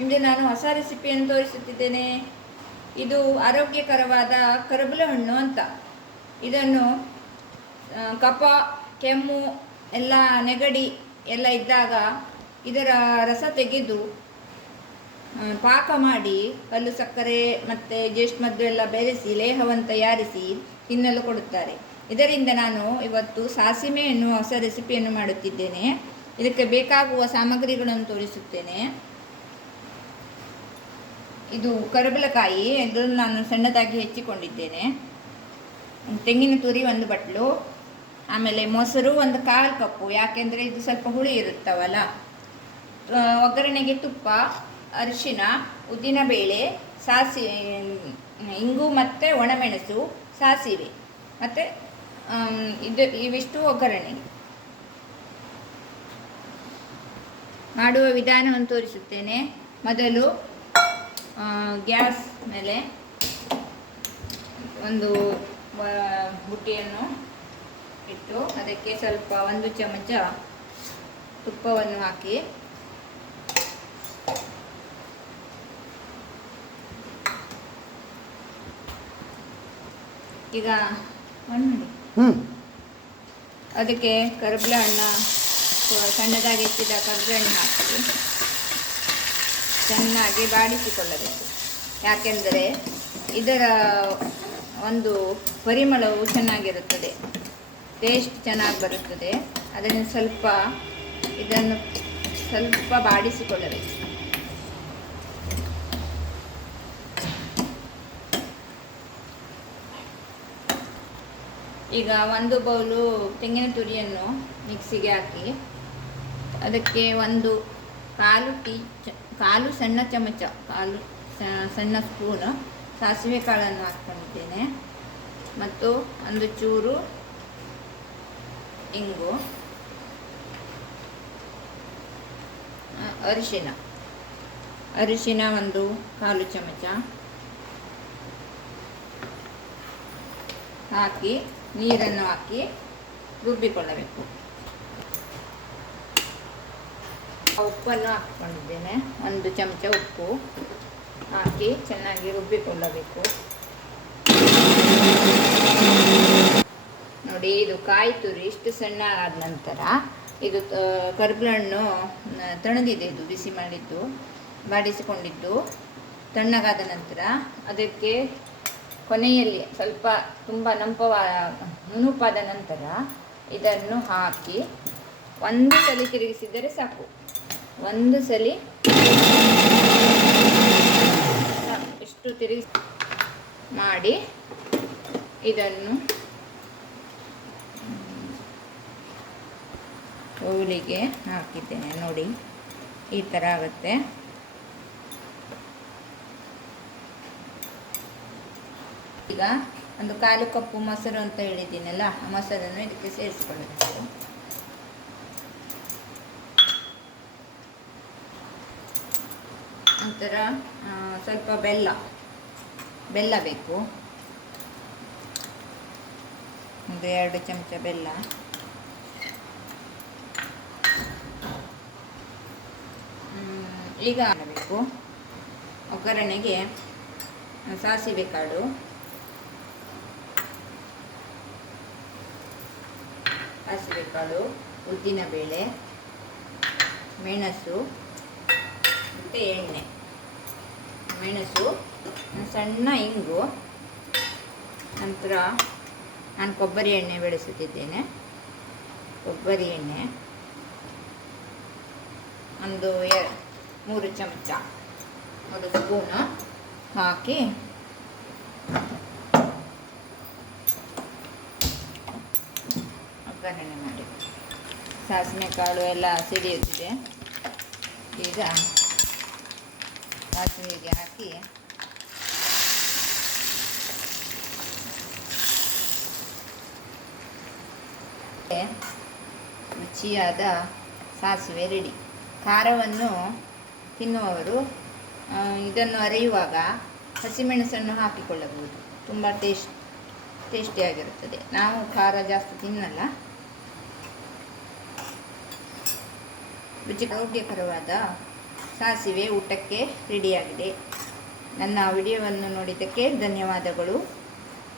ಇಂದು ನಾನು ಹೊಸ ರೆಸಿಪಿಯನ್ನು ತೋರಿಸುತ್ತಿದ್ದೇನೆ. ಇದು ಆರೋಗ್ಯಕರವಾದ ಕರಬಲ ಹಣ್ಣು ಅಂತ. ಇದನ್ನು ಕಫ, ಕೆಮ್ಮು ಎಲ್ಲ, ನೆಗಡಿ ಎಲ್ಲ ಇದ್ದಾಗ ಇದರ ರಸ ತೆಗೆದು ಪಾಕ ಮಾಡಿ ಕಲ್ಲು ಸಕ್ಕರೆ ಮತ್ತು ಜೇಷ್ಮದ್ದು ಎಲ್ಲ ಬೆರೆಸಿ ಲೇಹವನ್ನು ತಯಾರಿಸಿ ತಿನ್ನಲು ಕೊಡುತ್ತಾರೆ. ಇದರಿಂದ ನಾನು ಇವತ್ತು ಸಾಸಿವೆ ಎನ್ನುವ ಹೊಸ ರೆಸಿಪಿಯನ್ನು ಮಾಡುತ್ತಿದ್ದೇನೆ. ಇದಕ್ಕೆ ಬೇಕಾಗುವ ಸಾಮಗ್ರಿಗಳನ್ನು ತೋರಿಸುತ್ತೇನೆ. ಇದು ಕರಬಲಕಾಯಿ, ಇದನ್ನು ನಾನು ಸಣ್ಣದಾಗಿ ಹೆಚ್ಚಿಕೊಂಡಿದ್ದೇನೆ. ತೆಂಗಿನ ತುರಿ 1 ಬಟ್ಲು, ಆಮೇಲೆ ಮೊಸರು 1/4 ಕಪ್ಪು, ಯಾಕೆಂದರೆ ಇದು ಸ್ವಲ್ಪ ಹುಳಿ ಇರುತ್ತವಲ್ಲ. ಒಗ್ಗರಣೆಗೆ ತುಪ್ಪ, ಅರಿಶಿನ, ಉದ್ದಿನಬೇಳೆ, ಸಾಸಿವೆ, ಇಂಗು ಮತ್ತು ಒಣಮೆಣಸು, ಸಾಸಿವೆ ಮತ್ತು ಇವಿಷ್ಟು ಒಗ್ಗರಣೆಗೆ. ಮಾಡುವ ವಿಧಾನವನ್ನು ತೋರಿಸುತ್ತೇನೆ. ಮೊದಲು ಗ್ಯಾಸ್ ಮೇಲೆ ಒಂದು ಬುಟ್ಟಿಯನ್ನು ಇಟ್ಟು ಅದಕ್ಕೆ ಸ್ವಲ್ಪ 1 ಚಮಚ ತುಪ್ಪವನ್ನು ಹಾಕಿ ಈಗ ಅದಕ್ಕೆ ಕರಬಲ ಹಣ್ಣು, ಸಣ್ಣದಾಗಿ ಹೆಚ್ಚಿದ ಕರಬಲ ಹಣ್ಣು ಹಾಕಿ ಚೆನ್ನಾಗಿ ಬಾಡಿಸಿಕೊಳ್ಳಬೇಕು. ಯಾಕೆಂದರೆ ಇದರ ಒಂದು ಪರಿಮಳವು ಚೆನ್ನಾಗಿರುತ್ತದೆ, ಟೇಸ್ಟ್ ಚೆನ್ನಾಗಿ ಬರುತ್ತದೆ. ಅದನ್ನು ಇದನ್ನು ಸ್ವಲ್ಪ ಬಾಡಿಸಿಕೊಳ್ಳಬೇಕು. ಈಗ 1 ಬೌಲು ತೆಂಗಿನ ತುರಿಯನ್ನು ಮಿಕ್ಸಿಗೆ ಹಾಕಿ ಅದಕ್ಕೆ 1/4 ಸಣ್ಣ ಚಮಚ, 1 ಸಣ್ಣ ಸ್ಪೂನು ಸಾಸಿವೆ ಕಾಳನ್ನು ಹಾಕ್ಕೊಂಡಿದ್ದೇನೆ. ಮತ್ತು 1 ಚೂರು ಇಂಗು, ಅರಿಶಿನ 1/4 ಚಮಚ ಹಾಕಿ ನೀರನ್ನು ಹಾಕಿ ರುಬ್ಬಿಕೊಳ್ಳಬೇಕು. ಉಪ್ಪನ್ನು ಹಾಕಿಕೊಂಡಿದ್ದೇನೆ, 1 ಚಮಚ ಉಪ್ಪು ಹಾಕಿ ಚೆನ್ನಾಗಿ ರುಬ್ಬಿಕೊಳ್ಳಬೇಕು. ನೋಡಿ, ಇದು ಕಾಯಿ ತುರಿ ಇಷ್ಟು ಸಣ್ಣ ಆದ ನಂತರ ಇದು ಕರಬಲ ಹಣ್ಣು ತಣದಿದೆ, ಇದು ಬಿಸಿ ಮಾಡಿದ್ದು ಬಾಡಿಸಿಕೊಂಡಿದ್ದು ತಣ್ಣಗಾದ ನಂತರ ಅದಕ್ಕೆ ಕೊನೆಯಲ್ಲಿ ಸ್ವಲ್ಪ ತುಂಬ ನುಣುಪಾದ ನಂತರ ಇದನ್ನು ಹಾಕಿ 1 ಸಲ ತಿರುಗಿಸಿದರೆ ಸಾಕು. 1 ಸಲ ಇಷ್ಟು ತಿರುಗಿಸಿ ಮಾಡಿ ಇದನ್ನು ಬೌಲಿಗೆ ಹಾಕಿದ್ದೇನೆ. ನೋಡಿ, ಈ ಥರ ಆಗುತ್ತೆ. ಈಗ 1/4 ಕಪ್ಪು ಮೊಸರು ಅಂತ ಹೇಳಿದ್ದೀನಲ್ಲ, ಆ ಮೊಸರನ್ನು ಇದಕ್ಕೆ ಸೇರಿಸ್ಕೊಳ್ಬೇಕು. ನಂತರ ಸ್ವಲ್ಪ ಬೆಲ್ಲ ಬೇಕು, 2 ಚಮಚ ಬೆಲ್ಲ. ಈಗ ಮಾಡಬೇಕು ಒಗ್ಗರಣೆಗೆ ಸಾಸಿವೆ ಕಾಳು, ಉದ್ದಿನಬೇಳೆ, ಮೆಣಸು ಮತ್ತು ಎಣ್ಣೆ. ಮೆಣಸು, ಸಣ್ಣ ಇಂಗು, ನಂತರ ನಾನು ಕೊಬ್ಬರಿ ಎಣ್ಣೆ ಬೆಳೆಸುತ್ತಿದ್ದೇನೆ. ಕೊಬ್ಬರಿ ಎಣ್ಣೆ 3 ಚಮಚ, 1 ಸ್ಪೂನು ಹಾಕಿ ಒಗ್ಗರಣೆ ಮಾಡಿ. ಸಾಸಿವೆ ಕಾಳು ಎಲ್ಲ ಸಿಡಿಯುತ್ತಿದೆ. ಈಗ ಸಾಸಿವೆಗೆ ಹಾಕಿ ರುಚಿಯಾದ ಸಾಸಿವೆ ರೆಡಿ. ಖಾರವನ್ನು ತಿನ್ನುವವರು ಇದನ್ನು ಅರೆಯುವಾಗ ಹಸಿಮೆಣಸನ್ನು ಹಾಕಿಕೊಳ್ಳಬಹುದು, ತುಂಬ ಟೇಸ್ಟಿಯಾಗಿರುತ್ತದೆ. ನಾವು ಖಾರ ಜಾಸ್ತಿ ತಿನ್ನಲ್ಲ. ರುಚಿ ಆರೋಗ್ಯಕರವಾದ ಸಾಸಿವೆ ಊಟಕ್ಕೆ ರೆಡಿಯಾಗಿದೆ. ನನ್ನ ವಿಡಿಯೋವನ್ನು ನೋಡಿದ್ದಕ್ಕೆ ಧನ್ಯವಾದಗಳು.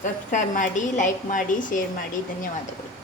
ಸಬ್ಸ್ಕ್ರೈಬ್ ಮಾಡಿ, ಲೈಕ್ ಮಾಡಿ, ಶೇರ್ ಮಾಡಿ. ಧನ್ಯವಾದಗಳು.